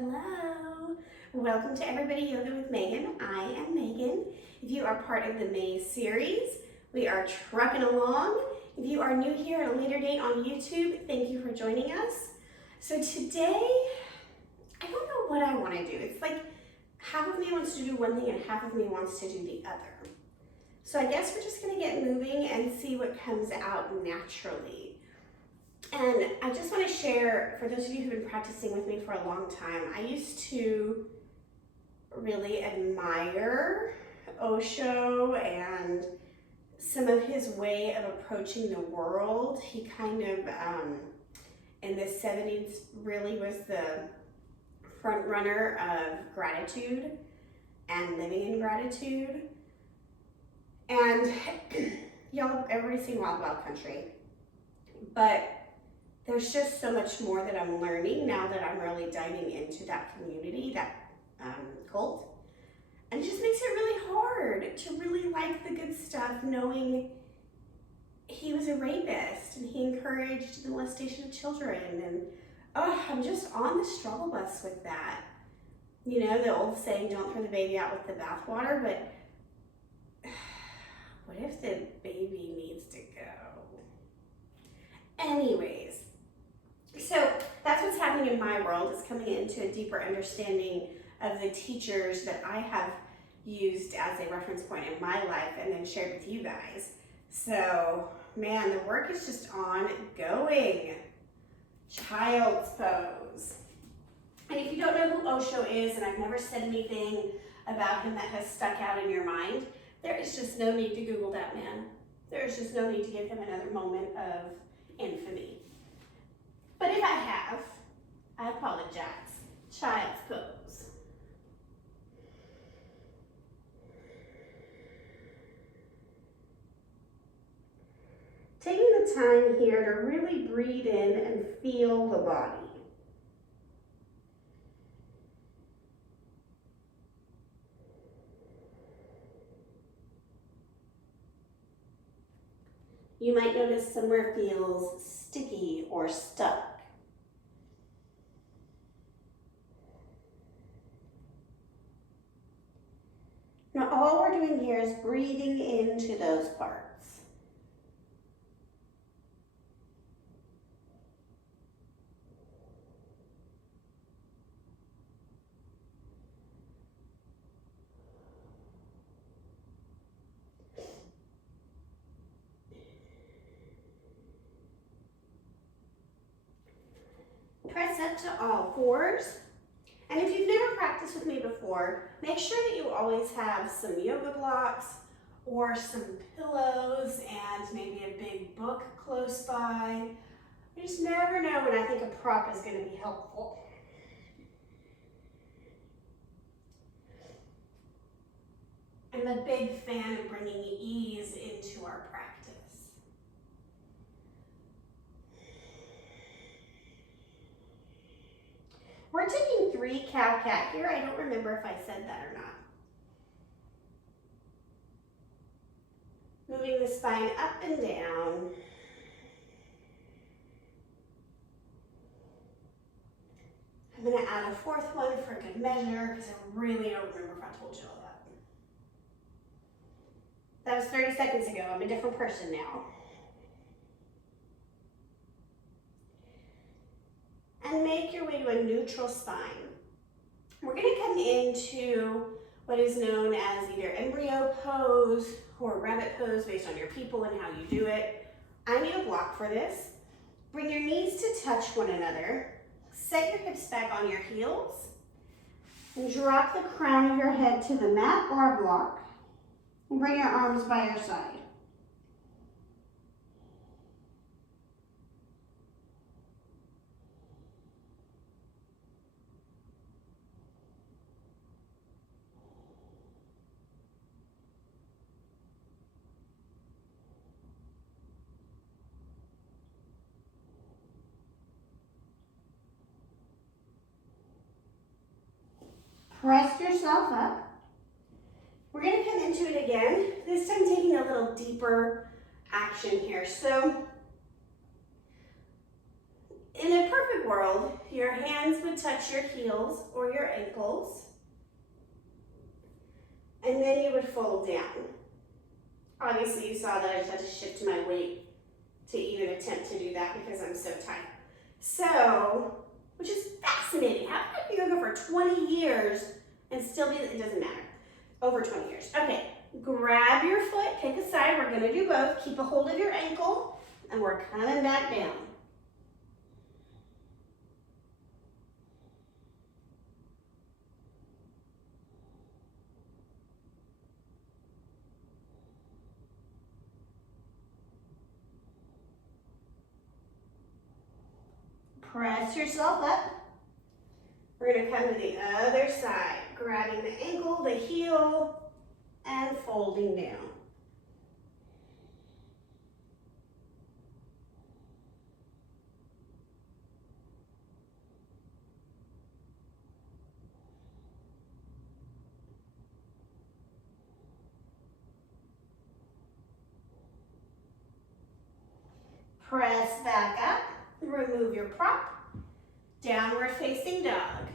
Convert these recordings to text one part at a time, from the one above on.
Hello. Welcome to Everybody Yoga with Megan. I am Megan. If you are part of the May series, we are trucking along. If you are new here at a later date on YouTube, thank you for joining us. So today, I don't know what I want to do. It's like half of me wants to do one thing and half of me wants to do the other. So I guess we're just going to get moving and see what comes out naturally. And I just want to share, for those of you who've been practicing with me for a long time, I used to really admire Osho and some of his way of approaching the world. He kind of, in the 70s, really was the front runner of gratitude and living in gratitude. And y'all, everybody's seen Wild Wild Country, but there's just so much more that I'm learning now that I'm really diving into that community, that cult. And it just makes it really hard to really like the good stuff, knowing he was a rapist and he encouraged the molestation of children. And I'm just on the struggle bus with that. You know, the old saying, don't throw the baby out with the bathwater, but what if the baby needs to go? Anyways, so that's what's happening in my world, is coming into a deeper understanding of the teachers that I have used as a reference point in my life and then shared with you guys. So, man, the work is just ongoing. Child's pose. And if you don't know who Osho is, and I've never said anything about him that has stuck out in your mind, there is just no need to Google that man. There is just no need to give him another moment of infamy. But if I have, I apologize. Child's pose. Taking the time here to really breathe in and feel the body. You might notice somewhere feels sticky or stuck. Now all we're doing here is breathing into those parts. Press up to all fours. And if you've never practiced with me before, make sure that you always have some yoga blocks or some pillows and maybe a big book close by. You just never know when I think a prop is going to be helpful. I'm a big fan of bringing ease into our practice. We're taking 3 cow-cat here. I don't remember if I said that or not. Moving the spine up and down. I'm going to add a 4th one for good measure because I really don't remember if I told you all that. That was 30 seconds ago. I'm a different person now. And make your way to a neutral spine. We're going to come into what is known as either embryo pose or rabbit pose based on your people and how you do it. I need a block for this. Bring your knees to touch one another. Set your hips back on your heels. And drop the crown of your head to the mat or a block. And bring your arms by your side. Press yourself up. We're going to come into it again, this time taking a little deeper action here. So in a perfect world, your hands would touch your heels or your ankles, and then you would fold down. Obviously, you saw that I just had to shift my weight to even attempt to do that because I'm so tight. So, which is fascinating. How can I do yoga for 20 years and still be, it doesn't matter, over 20 years. Okay, grab your foot, pick a side. We're gonna do both. Keep a hold of your ankle, and we're coming back down. Press yourself up. We're gonna come to the other side, grabbing the ankle, the heel, and folding down. Press back up, remove your prop, downward facing dog.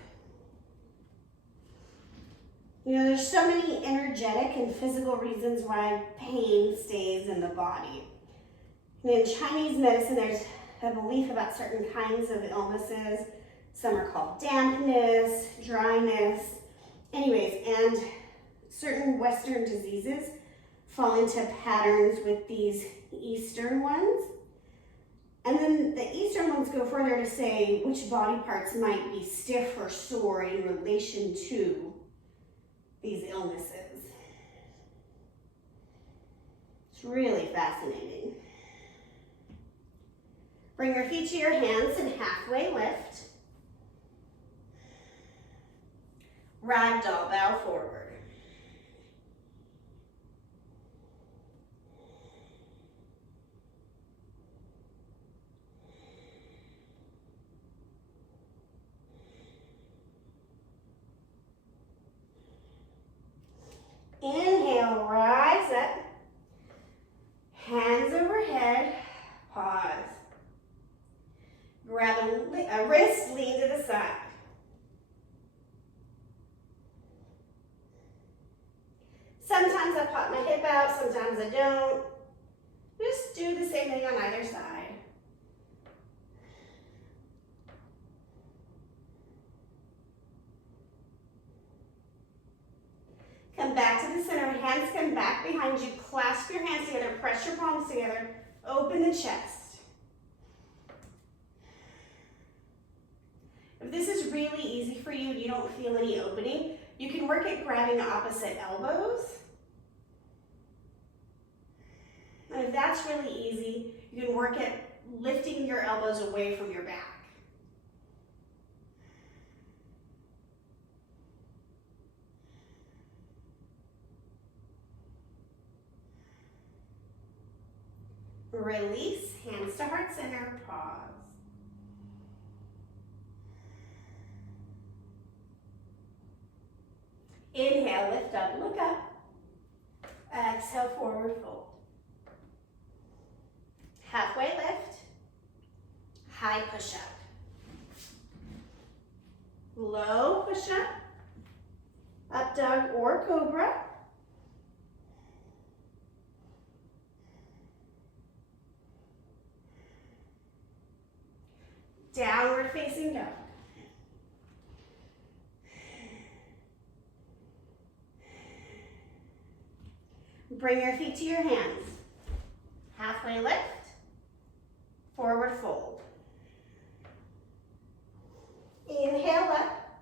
You know, there's so many energetic and physical reasons why pain stays in the body. And in Chinese medicine, there's a belief about certain kinds of illnesses. Some are called dampness, dryness, anyways, and certain Western diseases fall into patterns with these Eastern ones. And then the Eastern ones go further to say which body parts might be stiff or sore in relation to these illnesses. It's really fascinating. Bring your feet to your hands and halfway lift. Ragdoll, bow forward. Inhale, rise up. Hands overhead, pause. Grab a wrist, lean to the side. Sometimes I pop my hip out, sometimes I don't. Just do the same thing on either side. Come back to the center, hands come back behind you, clasp your hands together, press your palms together, open the chest. If this is really easy for you and you don't feel any opening, you can work at grabbing opposite elbows. And if that's really easy, you can work at lifting your elbows away from your back. Release, hands to heart center, pause. Inhale, lift up, look up. Exhale, forward fold. Halfway lift, high push up. Low push up dog or cobra. Downward facing dog. Bring your feet to your hands. Halfway lift, forward fold. Inhale up,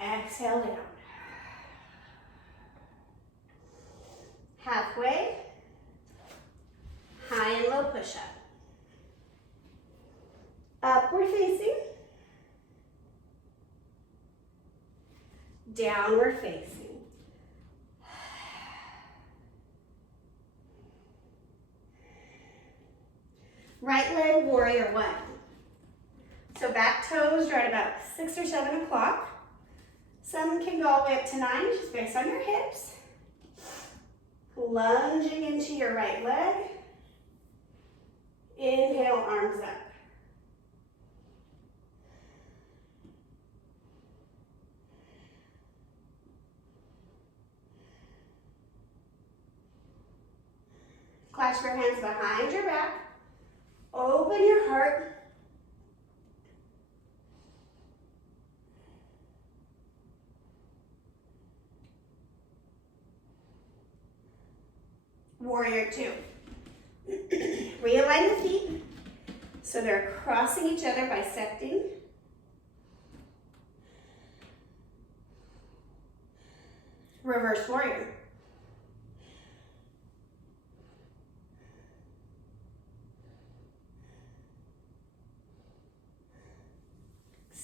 exhale down. Halfway, high and low push up. Upward facing, downward facing. Right leg, warrior one. So back toes right about 6 or 7 o'clock. Some can go all the way up to 9, just based on your hips. Lunging into your right leg. Inhale, arms up. Clasp your hands behind your back. Open your heart. Warrior two. Realign the feet so they're crossing each other, bisecting. Reverse warrior.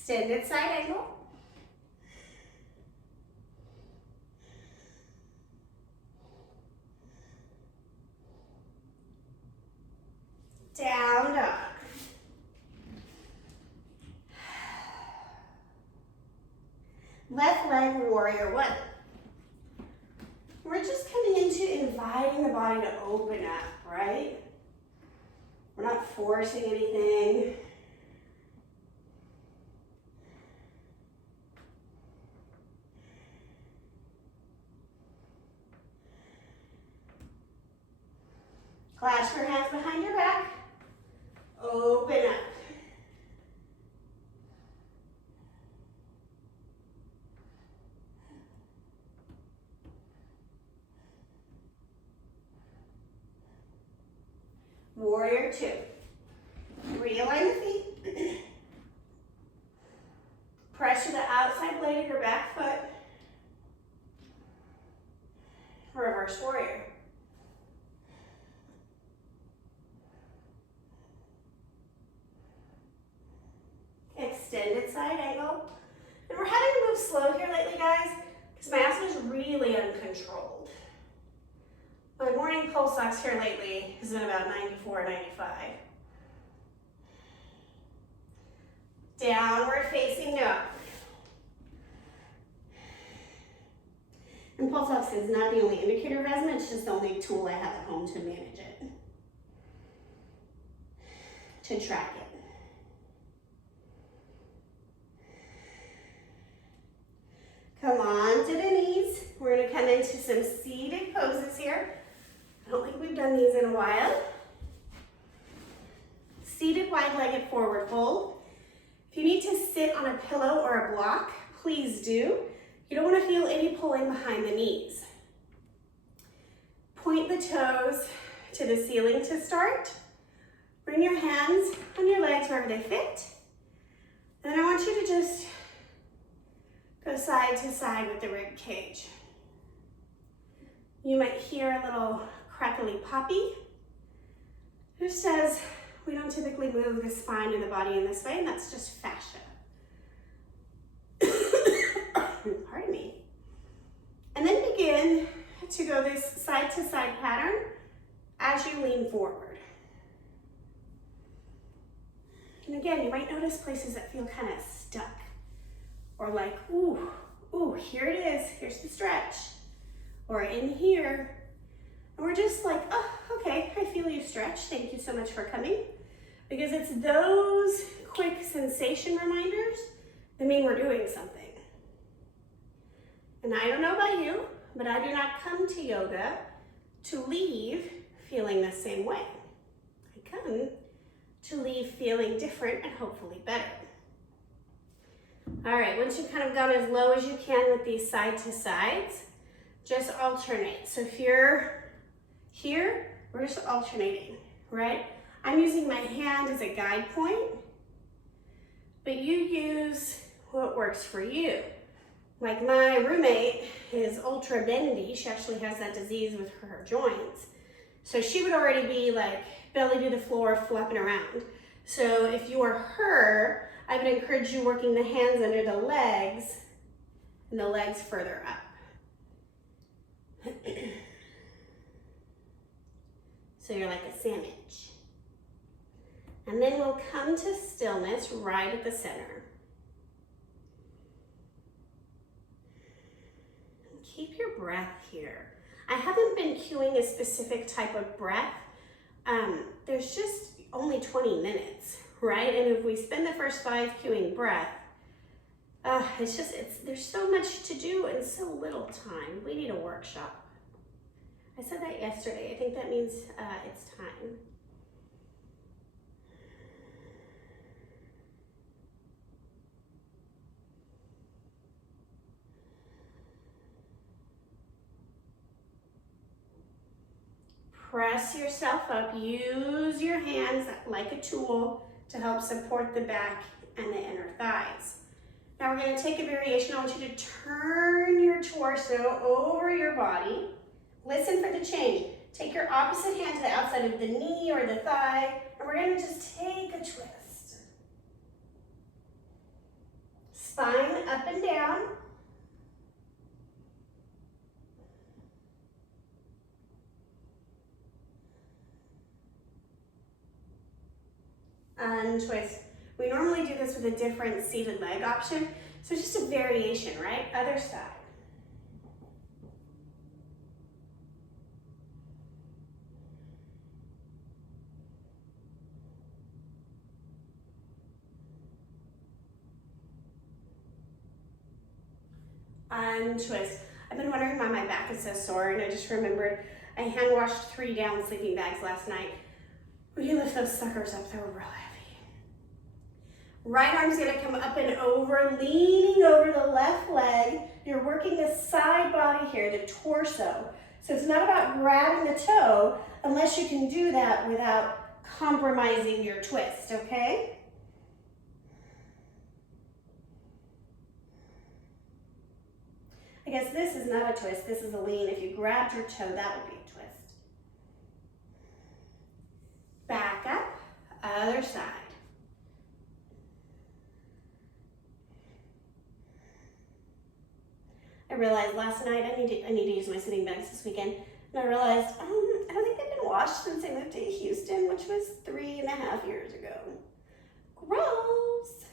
Extended side angle. Down dog. Left leg, warrior one. We're just coming into inviting the body to open up, right? We're not forcing anything. Clasp your hands behind your back. Open up. Warrior two. Realign the feet. Pressure the outside blade of your back foot. Reverse warrior. Extended side angle. And we're having to move slow here lately, guys, because my asthma is really uncontrolled. My morning pulse ox here lately has been about 94, 95. Downward facing dog. And pulse ox is not the only indicator of asthma, it's just the only tool I have at home to manage it, to track it. Come on to the knees. We're gonna come into some seated poses here. I don't think we've done these in a while. Seated wide-legged forward fold. If you need to sit on a pillow or a block, please do. You don't want to feel any pulling behind the knees. Point the toes to the ceiling to start. Bring your hands on your legs wherever they fit. And then I want you to just go side to side with the rib cage. You might hear a little crackly poppy. Just says we don't typically move the spine and the body in this way, and that's just fascia. Pardon me. And then begin to go this side to side pattern as you lean forward. And again, you might notice places that feel kind of stuck, or like, ooh, here it is, here's the stretch, or in here. And we're just like, oh, okay, I feel you stretch. Thank you so much for coming. Because it's those quick sensation reminders that mean we're doing something. And I don't know about you, but I do not come to yoga to leave feeling the same way. I come to leave feeling different and hopefully better. All right, once you've kind of gone as low as you can with these side to sides, just alternate. So if you're here, we're just alternating, right? I'm using my hand as a guide point, but you use what works for you. Like my roommate is ultra bendy. She actually has that disease with her joints. So she would already be like belly to the floor, flapping around. So if you are her, I would encourage you working the hands under the legs and the legs further up. So you're like a sandwich. And then we'll come to stillness right at the center. And keep your breath here. I haven't been cueing a specific type of breath. There's just only 20 minutes, right? And if we spend the first 5 cueing breath, there's so much to do and so little time. We need a workshop. I said that yesterday. I think that means it's time. Press yourself up. Use your hands like a tool to help support the back and the inner thighs. Now we're going to take a variation. I want you to turn your torso over your body. Listen for the change. Take your opposite hand to the outside of the knee or the thigh, and we're going to just take a twist. Spine up and down. Untwist. We normally do this with a different seated leg option, so it's just a variation, right? Other side. Untwist. I've been wondering why my back is so sore, and I just remembered I hand washed 3 down sleeping bags last night. We can lift those suckers up, they're real heavy. Right arm's gonna come up and over, leaning over the left leg. You're working the side body here, the torso. So it's not about grabbing the toe unless you can do that without compromising your twist, okay? I guess this is not a twist, this is a lean. If you grabbed your toe, that would be a twist. Back up, other side. I realized last night I need to use my sitting bags this weekend, and I realized I don't think they've been washed since I moved to Houston, which was 3.5 years ago. Gross.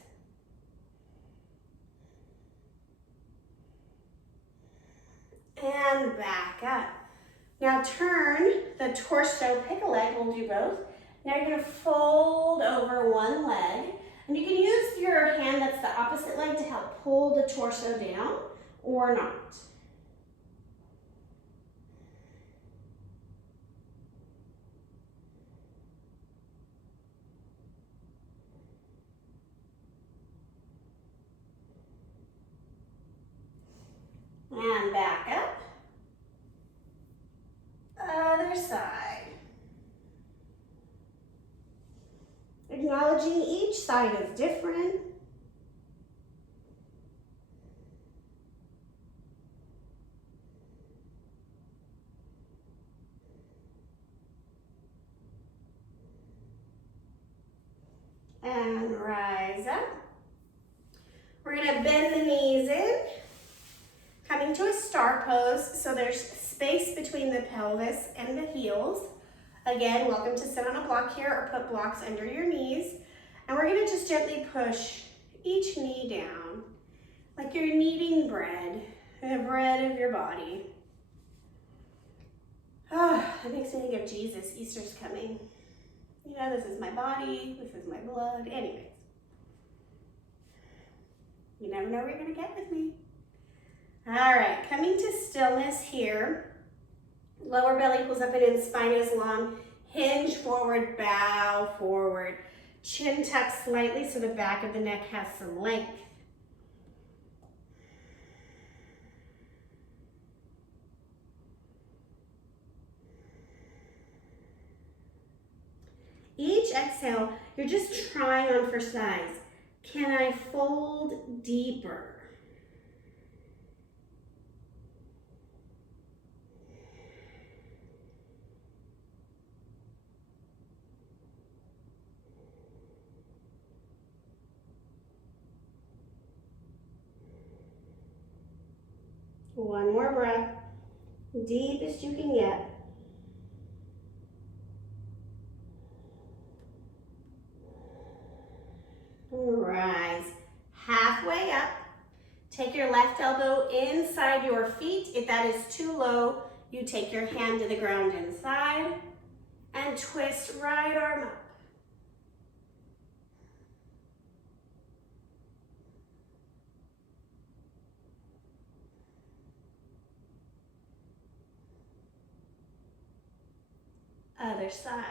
And back up. Now turn the torso, pick a leg, we'll do both. Now you're gonna fold over one leg, and you can use your hand that's the opposite leg to help pull the torso down, or not. And back up. Other side. Acknowledging each side is different. And rise up. We're gonna bend the knees in, coming to a star pose, so there's space between the pelvis and the heels. Again, welcome to sit on a block here or put blocks under your knees. And we're gonna just gently push each knee down, like you're kneading bread, the bread of your body. Oh, that makes me think of Jesus. Easter's coming. You know, this is my body, this is my blood. Anyways, you never know what you're gonna get with me. All right, coming to stillness here. Lower belly pulls up and in, spine is long. Hinge forward, bow forward. Chin tucks slightly so the back of the neck has some length. Each exhale, you're just trying on for size. Can I fold deeper? One more breath, deepest you can get. Rise halfway up. Take your left elbow inside your feet. If that is too low, you take your hand to the ground inside and twist right arm up. Other side.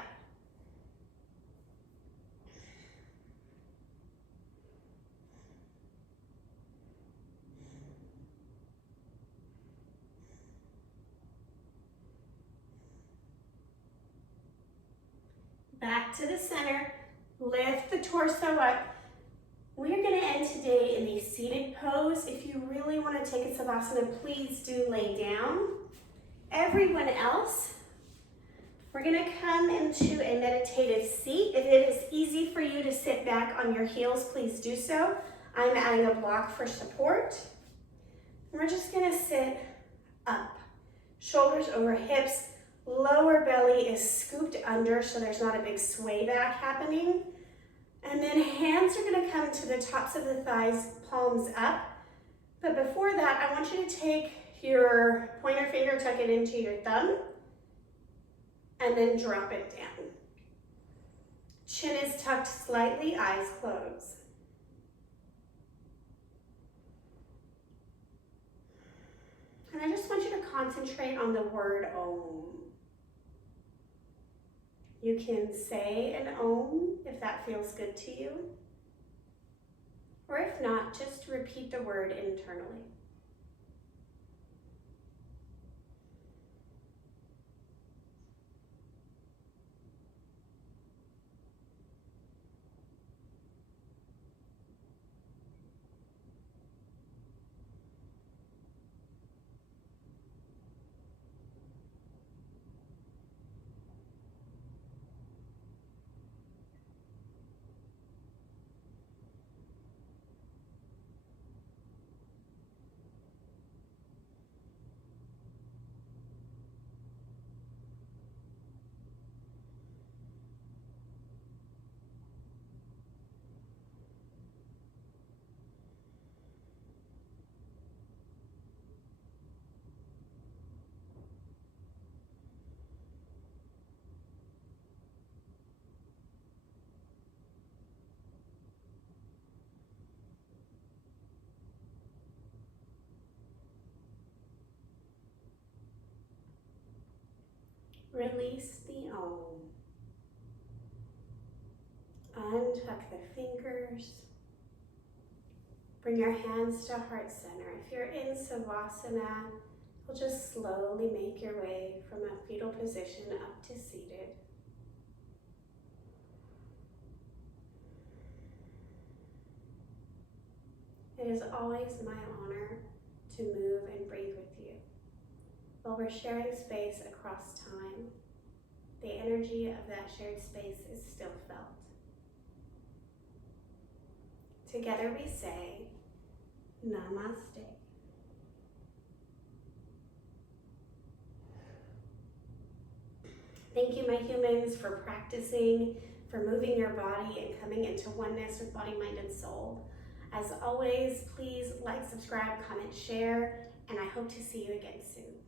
Back to the center. Lift the torso up. We're going to end today in the seated pose. If you really want to take a Savasana, please do lay down. Everyone else, we're going to come into a meditative seat. If it is easy for you to sit back on your heels, please do so. I'm adding a block for support. We're just going to sit up. Shoulders over hips. Lower belly is scooped under so there's not a big sway back happening. And then hands are going to come to the tops of the thighs, palms up. But before that, I want you to take your pointer finger, tuck it into your thumb, and then drop it down. Chin is tucked slightly, eyes closed. And I just want you to concentrate on the word Om. You can say an Om if that feels good to you. Or if not, just repeat the word internally. Release the Om. Untuck the fingers. Bring your hands to heart center. If you're in Savasana, you'll just slowly make your way from a fetal position up to seated. It is always my honor to move and breathe with you. While we're sharing space across time, the energy of that shared space is still felt. Together we say, Namaste. Thank you, my humans, for practicing, for moving your body and coming into oneness with body, mind, and soul. As always, please like, subscribe, comment, share, and I hope to see you again soon.